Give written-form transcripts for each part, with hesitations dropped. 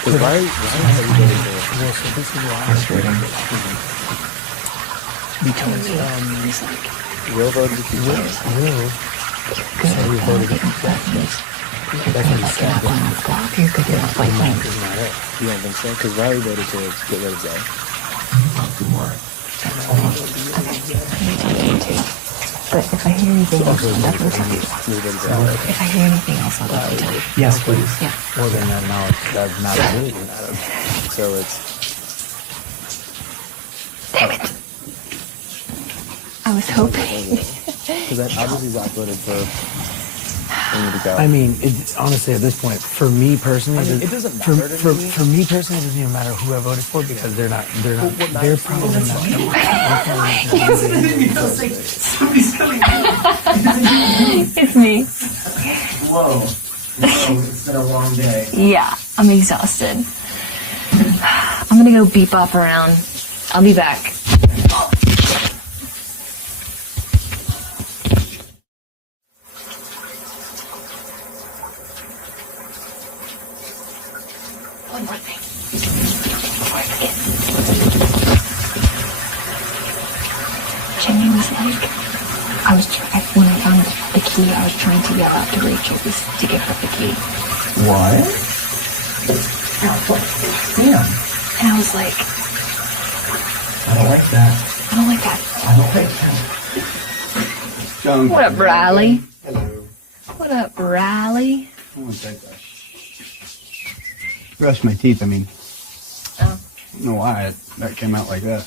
Because why are you voting for? Well, so this is why. Because Will voted to keep that. Will said he voted to keep that. That's what he said. You're good enough, like me. You don't think so? Because Riley voted to get rid of Zay. But if I hear anything else, I'll definitely tell you. If I hear anything else, I'll definitely tell you. Yes, please. Yeah. Well, then that knowledge does not really matter. So it's... Damn it! I was hoping. Because then obviously Zach voted for me to go. I mean, honestly, at this point, for me personally, it doesn't matter to me. For me personally, it doesn't even matter who I voted for because they're probably not. It's me. Whoa. It's been a long day. Yeah, I'm exhausted. I'm gonna go beep off around. I'll be back. One more thing. Before I forget. Jenny was like, when I found the key, I was trying to yell out to Rachel to give her the key. What? Yeah. And I was like, I don't like that. I don't like that. I don't like that. John. What up, Riley? Hello. What up, Riley? I want to take that. Brush my teeth, I mean. Oh. I don't know why that came out like that.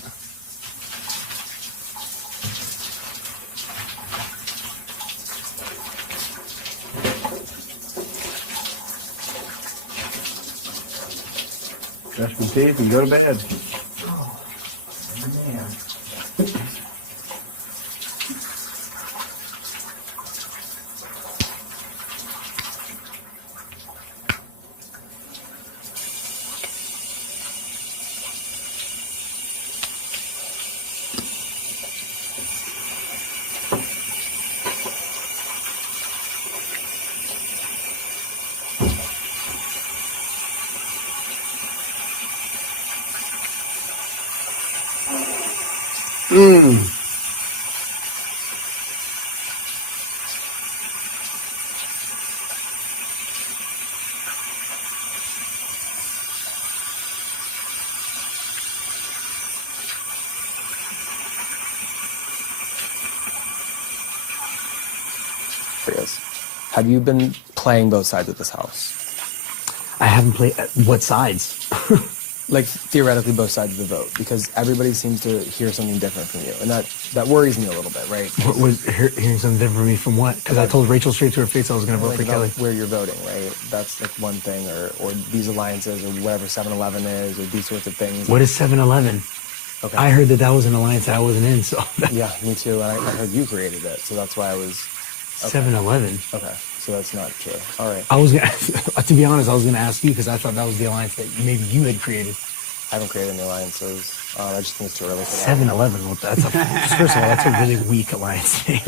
Brush my teeth and go to bed. Oh, man. Have you been playing both sides of this house? I haven't played. What sides? Like theoretically both sides of the vote, because everybody seems to hear something different from you, and that worries me a little bit, right? What was hearing something different from me from what? Because I told Rachel straight to her face I was going to vote for Kelly. Where you're voting, right? That's like one thing, or these alliances, or whatever 7-Eleven is, or these sorts of things. What is 7-Eleven? Okay. I heard that was an alliance that I wasn't in, so. Yeah, me too, and I heard you created it, so that's why I was... Okay. 7-Eleven? Okay, so that's not true. All right. I was gonna, to be honest, I was going to ask you because I thought that was the alliance that maybe you had created. I haven't created any alliances. I just think it's too early for that. 7-Eleven, well, first of all, that's a really weak alliance name.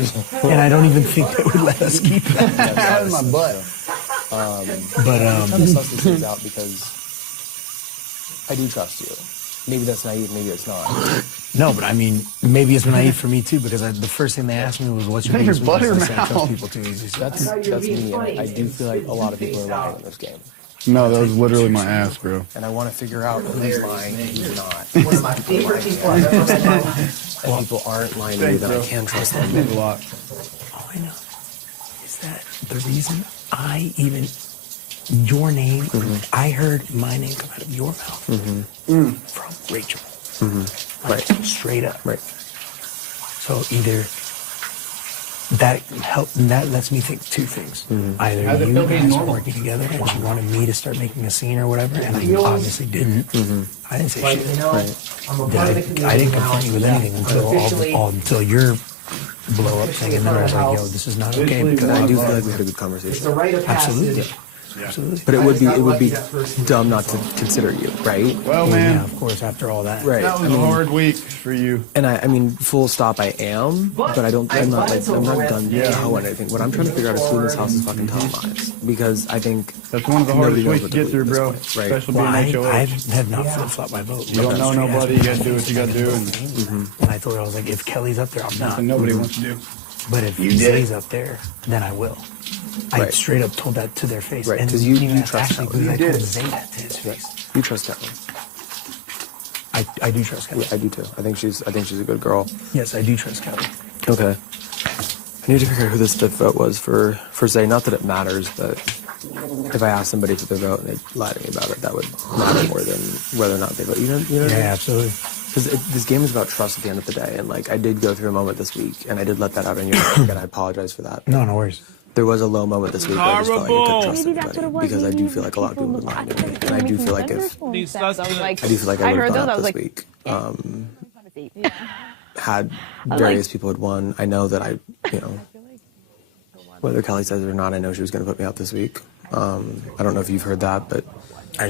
And I don't even think they would let us keep that out of my butt. I'm trying to suss these things out because I do trust you. Maybe that's naive, maybe it's not. No, but I mean, maybe it's naive for me too, because the first thing they asked me was, what's your biggest weakness? I said, I trust people too easy. So That's me, and I do feel like a lot of people are lying in this game. No, that was literally my ass, bro. And I want to figure out who's lying and who's not. One of my favorite people I've ever met. And people aren't lying to me that I can trust them. Thanks a lot. all I know is that the reason your name, I heard my name come out of your mouth from Rachel. Right. Straight up. Right. So either that lets me think two things. Either you guys are working together and you wanted me to start making a scene or whatever, and I obviously didn't. I didn't say shit. I didn't confront you with anything until your blow up thing, and then I was like, yo, this is not okay. Because I do feel like we had a good conversation. It's a rite of passage. Absolutely. Absolutely. But it would be dumb not to consider you, right? Well, man, Yeah, of course, after all that. Right. that was a hard week for you. And I mean, full stop, I am, but I'm not done telling anything. What I'm trying to figure out is who in this house is fucking televised. Because I think That's one of the hardest nobody knows weeks to what get to through, believe bro. at this point, right? Especially Well, being I HOH. have not flip-flopped my vote. You don't know nobody. You gotta do what you gotta do. And I told her, I was like, if Kelly's up there, I'm not. Something nobody wants to do. But if You did. Zay's up there, then I will. I Right. straight up told that to their face. Right, And 'cause you even trust actually, Kelly. because I You told did. Zay that to his face. You trust Kelly. I do trust Kelly. Yeah, I do too. I think she's a good girl. Yes, I do trust Kelly. Okay. I need to figure out who this fifth vote was for Zay. Not that it matters, but if I asked somebody for their vote and they lied to me about it, that would matter more than whether or not they vote. You know what I mean? Yeah, absolutely. Because this game is about trust at the end of the day, and like I did go through a moment this week, and I did let that out on your mic, and I apologize for that. No worries. There was a low moment this week where I just felt like I couldn't trust Maybe that's what it anybody was. because I Maybe do feel like a lot of people would lie to me, and I do feel like if I was like, I do feel like I would heard have those. gone I up was this like, week. yeah. Had various people had won. I know that whether Kelly says it or not, I know she was going to put me out this week. I don't know if you've heard that, but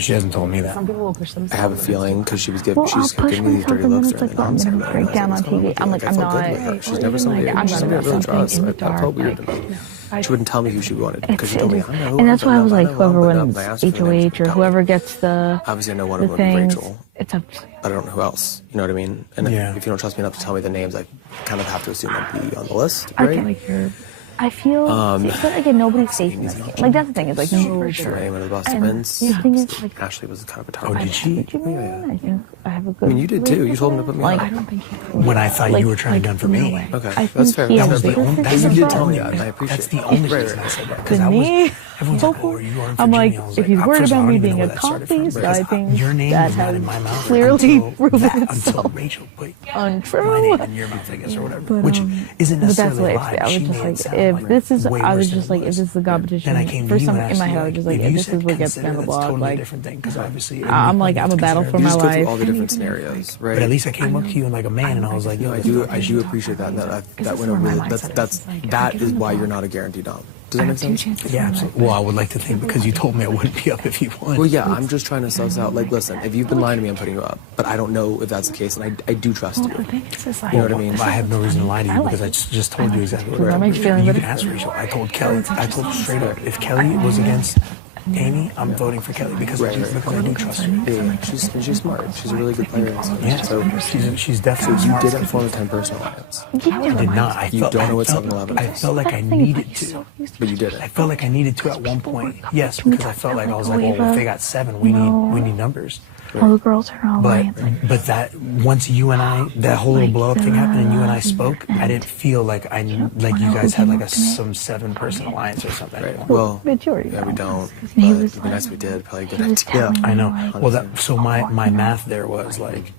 She hasn't told me that. Some people will push themselves. I have a feeling because she was Well, she's I'll push giving me these myself dirty and then looks it's during like, the I'm announcement. gonna break down on TV. I'm like, I I'm felt good not. with her. She's or never even, somebody. like, I'm She's not never really about trust. something in the That dark. felt weird to Like, me. She wouldn't tell me who she wanted because she It's told me, just- I know. and that's why I was like, know who I'm whoever putting up, wins and I asked her for her name, she HOH or didn't tell whoever me. gets the Obviously, I know one the of them would be things, Rachel. it's up. I don't know who else. You know what I mean? And Yeah. if you don't trust me enough to tell me the names, I kind of have to assume I'd be on the list, I right? feel like you're. I feel, but again, nobody's safe in this game. Like that's the thing. It's like no for sure. Anyone of the Boston And wins. the thing is, like, Ashley was kind of a Oh, target. did she? did you know that? I think I have a good. I mean, you did too. You told him to put me Like, on. I don't think he. When I thought like, you were trying to gun for no me. way. Okay, I that's think fair. he That has was the bigger only. fish That's in the the did tell boat. me only. that, and I appreciate That's the it. only Right, reason right. I said that. To Because I was. me, Everyone's like, "Oh, are you on I'm like, Virginia?" I was if he's like, worried first of all, about I me don't even being know a where that started from, cock-based because guy thing, your name that was not has in my mouth clearly until proven that- itself until Rachel put untrue. my name in your mouth, I guess, or whatever. But, Which isn't But that's necessarily a what lie. I was She just made it like, sound if like this is, way I was worse than just like, it if was. this is the competition, Then I came for to you some and in my asked head, you, I was just like, if if you this said is what gets me consider, on the that's block, totally like, different thing, because obviously I'm like, I'm a battle for You my just go through life. all the different scenarios, right? But at least I came up to you and like a man, and I was like, "Yo, I do appreciate that. And that went over. That is why you're not a guaranteed dom. Does that make sense? Yeah, absolutely. Well, I would like to think because you told me I wouldn't be up if you won. Well, yeah, I'm just trying to suss out. Like, listen, if you've been lying to me, I'm putting you up. But I don't know if that's the case, and I do trust The you. thing is, like, You know what I mean? I have no reason to lie to you because I just told you exactly what That makes feeling you better. can ask Rachel. I told Kelly. I told her straight up. If Kelly was against Amy, I'm voting for Kelly because I do trust her. Yeah, she's smart. She's a really good player. Yeah, So she's definitely you smart. didn't form a 10-person alliance, I did not. I You felt, don't know I what felt, 7-Eleven I is. felt like I needed to. but you didn't. I felt like I needed to at one point. Yes, because I felt like I was like, well, if they got 7, we need numbers. all the girls are all But lying. that once you and I, that whole little blow up thing happened, and you and I spoke, I didn't feel like you guys had like some 7-person alliance or something. Right. Well, Majority yeah, we don't. But He it'd was be nice if we did. Probably a good he was idea. telling I know. me, like, Well, so my math there was like,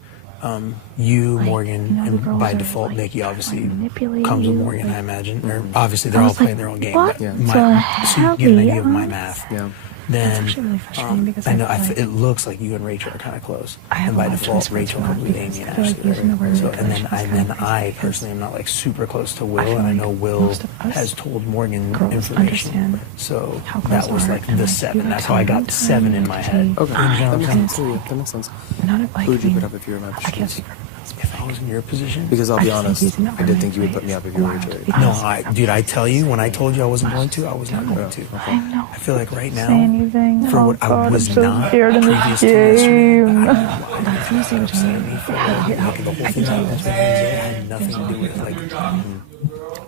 you, Morgan, the and girls by are, default, like, Nikki obviously manipulating comes with you, Morgan, like- I imagine. Or obviously they're I all was playing like, their own game. what But Yeah. so you get an idea of my hell? math. Yeah. Then actually really frustrating because I I know feel like it looks like you and Rachel are kind of close, I have and a by lot of default trust Rachel with comes with my Amy and I feel like Ashley. using the word So and then manipulation is I kind of personally am not like super close to Will, feel and I like know Will most of us has told Morgan girls information. understand So how that girls was are, like and, the like, 7. you That's how I like got 7 in my head. Okay. You know That what makes I'm sense. saying? That makes sense. Not like Who would you being- put up if you were in my I position? can't speak for If I was in your position. Because I'll I be just think honest, using the I did think you would put me up if you were allowed Rachel. because- No, dude, I tell you, when I told you I wasn't going to, I was not going to. I know. I feel like right Say now, anything. for Oh, what I God, was I'm so not scared in previous this to yesterday, game. I don't know why. That's what I'm saying. The whole thing that was had nothing to do with like.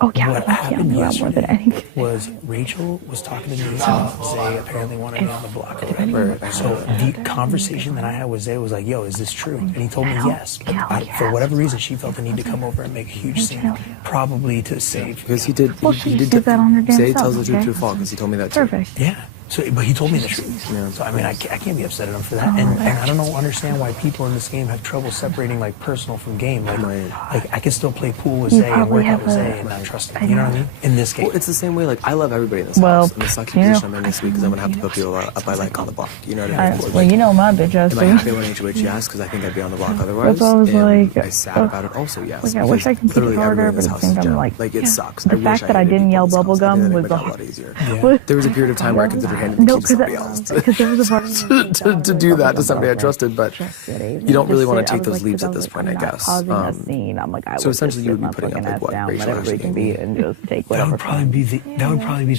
Oh yeah, What I happened feel that more than yesterday anything. was Rachel was talking to me about Zay apparently wanted me on the block or whatever. Right. So the conversation that I had with Zay was like, yo, is this true? And he told me yes. But for whatever reason, she felt the need to come over and make a huge scene, probably to save. Because he did. Well, he she did did that on her damn Say self, tells the truth okay? to a fault because he told me that too. Perfect. Yeah. So, but he told me the truth. Yeah. So I mean, I can't be upset at him for that. And I don't know, understand why people in this game have trouble separating like personal from game. Like, Right. like I can still play pool with You Zay and work probably out have with a- Zay and not trust him. You know what I mean? In this game. Well, it's the same way. Like I love everybody in this Well, house. And the sucky you know, position I'm in this week because I'm gonna have to put people up I like on the block. You know what I mean? Well, you know my bitch ass. Am I happy when HOH yes? Because I think I'd be on the block otherwise. That's why I was and like, I sad ugh. about it also yes. Like, I wish I could because keep it literally harder, everybody in but this at the house same is time, Joe. like, it sucks. the I wish fact I that I hated didn't people yell in this house. I think bubblegum that'd was make the my job a lot easier. Yeah. There was a period of time where I considered handed the key to somebody else because there was a part of me to do that to somebody I trusted, but you don't really want to take those leaps at this point, I I'm not guess. causing a scene. I'm like, I So would essentially, just you would sit be putting my up fucking like what ass down, Rachel let actually everything gave be, me. and just take That whatever. would probably be the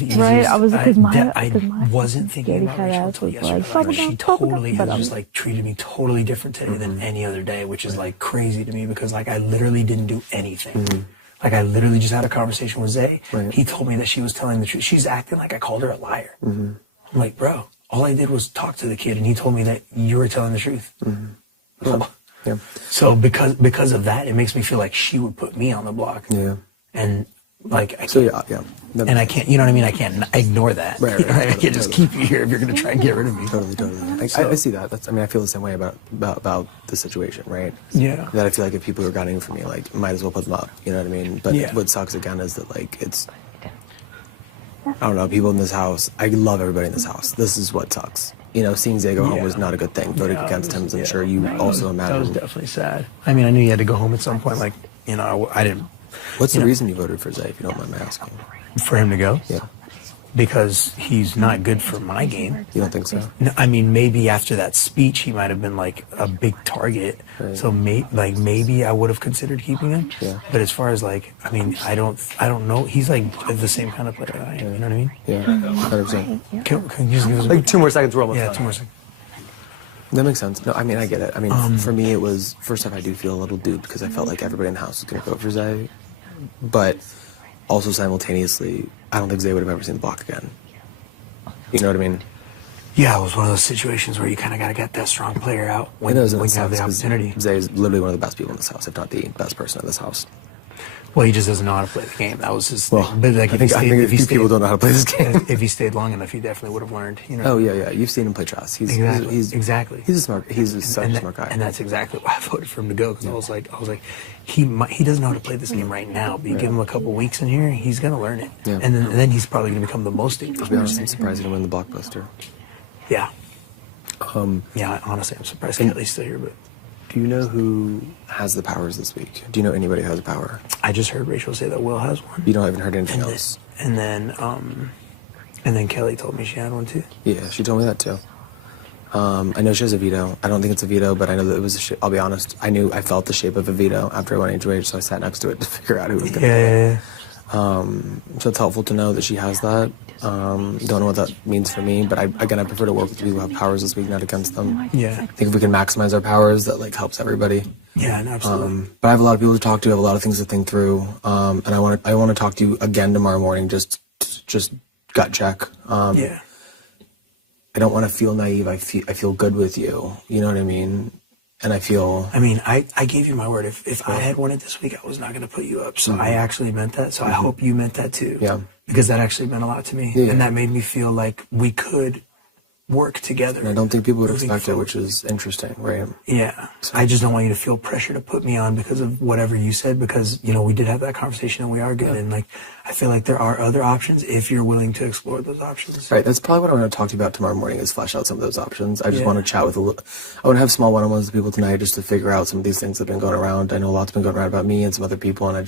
easiest. Right, I was because my I wasn't thinking about Rachel until was yesterday. like, Like, she totally but has just like treated me totally different today than any other day, which is like crazy to me because like I literally didn't do anything. Like I literally just had a conversation with Zay. Right. He told me that she was telling the truth. She's acting like I called her a liar. I'm like, bro, all I did was talk to the kid, and he told me that you were telling the truth. Yeah. So because of that, it makes me feel like she would put me on the block. Yeah. And like I So can't, yeah. and I can't, you know what I mean? I can't ignore that. Right, You know, right, I can't just totally. keep you here if you're going to try and get rid of me. Totally. I see that. I feel the same way about the situation, right? Yeah. That I feel like if people are gunning for me, like, might as well put them up. You know what I mean? But Yeah. what sucks again is that like it's, I don't know, people in this house. I love everybody in this house. This is what sucks. You know, seeing Zay go home was not a good thing. Voting against him, as I'm sure you also That was imagine. definitely sad. I mean, I knew you had to go home at some point. Like, you know, I didn't. What's the reason you voted for Zay, if you don't mind me asking? For him to go? Yeah. Because he's not good for my game. You don't think so? No, I mean, maybe after that speech, he might have been like a big target. Right. So maybe I would have considered keeping him. Yeah. But as far as like, I mean, I don't know. He's like the same kind of player that I am. You know what I mean? Yeah, 100%. Can you just give us Like 2 more seconds, we're almost yeah, done. 2 more seconds. That makes sense. No, I mean, I get it. I mean, for me, it was, first off, I do feel a little duped because I felt like everybody in the house was going to vote for Zay. But also simultaneously, I don't think Zay would have ever seen the block again. You know what I mean? Yeah, it was one of those situations where you kind of got to get that strong player out when you have the opportunity. Zay is literally one of the best people in this house, if not the best person in this house. Well, he just doesn't know how to play the game. That was his Well, thing. But like, I think a few people don't know how to play this game. If he stayed long enough, he definitely would have learned. You know? Oh yeah. You've seen him play chess. Exactly. He's such a smart guy. And that's exactly why I voted for him to go because I was like, he doesn't know how to play this game right now. But you give him a couple weeks in here, he's gonna learn it. Yeah. And then he's probably gonna become the most dangerous To be honest, I'm person. surprised he didn't win the blockbuster. Yeah. Yeah. Honestly, I'm surprised Kelly's still here, but. Do you know who has the powers this week? Do you know anybody who has a power? I just heard Rachel say that Will has one. You haven't heard anything else? And then Kelly told me she had one too. Yeah, she told me that too. I know she has a veto. I don't think it's a veto, but I know that it was I'll be honest. I felt the shape of a veto after I went HOH, so I sat next to it to figure out who was going to do it. So it's helpful to know that she has that. Don't know what that means for me, but I prefer to work with people who have powers this week, not against them. Yeah. I think if we can maximize our powers, that like helps everybody. Yeah, no, absolutely. But I have a lot of people to talk to. I have a lot of things to think through, and I want to talk to you again tomorrow morning. Just gut check. Yeah. I don't want to feel naive. I feel good with you. You know what I mean? And I feel. I mean, I gave you my word. If I had won it this week, I was not going to put you up. So I actually meant that. So I hope you meant that too. Yeah. Because that actually meant a lot to me, Yeah. and that made me feel like we could work together. And I don't think people would moving expect it, forward. which is interesting, right? Yeah. I just don't want you to feel pressure to put me on because of whatever you said, because, you know, we did have that conversation and we are good. And like, I feel like there are other options if you're willing to explore those options. Right. That's probably what I want to talk to you about tomorrow morning is flesh out some of those options. I just Yeah. want to chat with I want to have small one-on-ones with people tonight just to figure out some of these things that have been going around. I know a lot's been going around about me and some other people, and I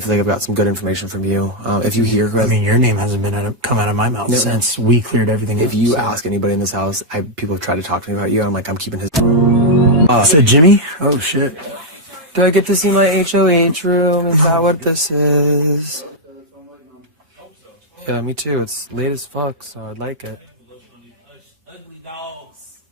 feel like I've got some good information from you. If you hear, I mean, your name hasn't been come out of my mouth since we cleared everything up. if you so. ask anybody in this house, people have tried to talk to me about you, and I'm like, I'm keeping his. Said Jimmy? Oh, shit. Do I get to see my HOH room? Is that what this is? Yeah, me too. It's late as fuck, so I'd like it. Ugly dogs.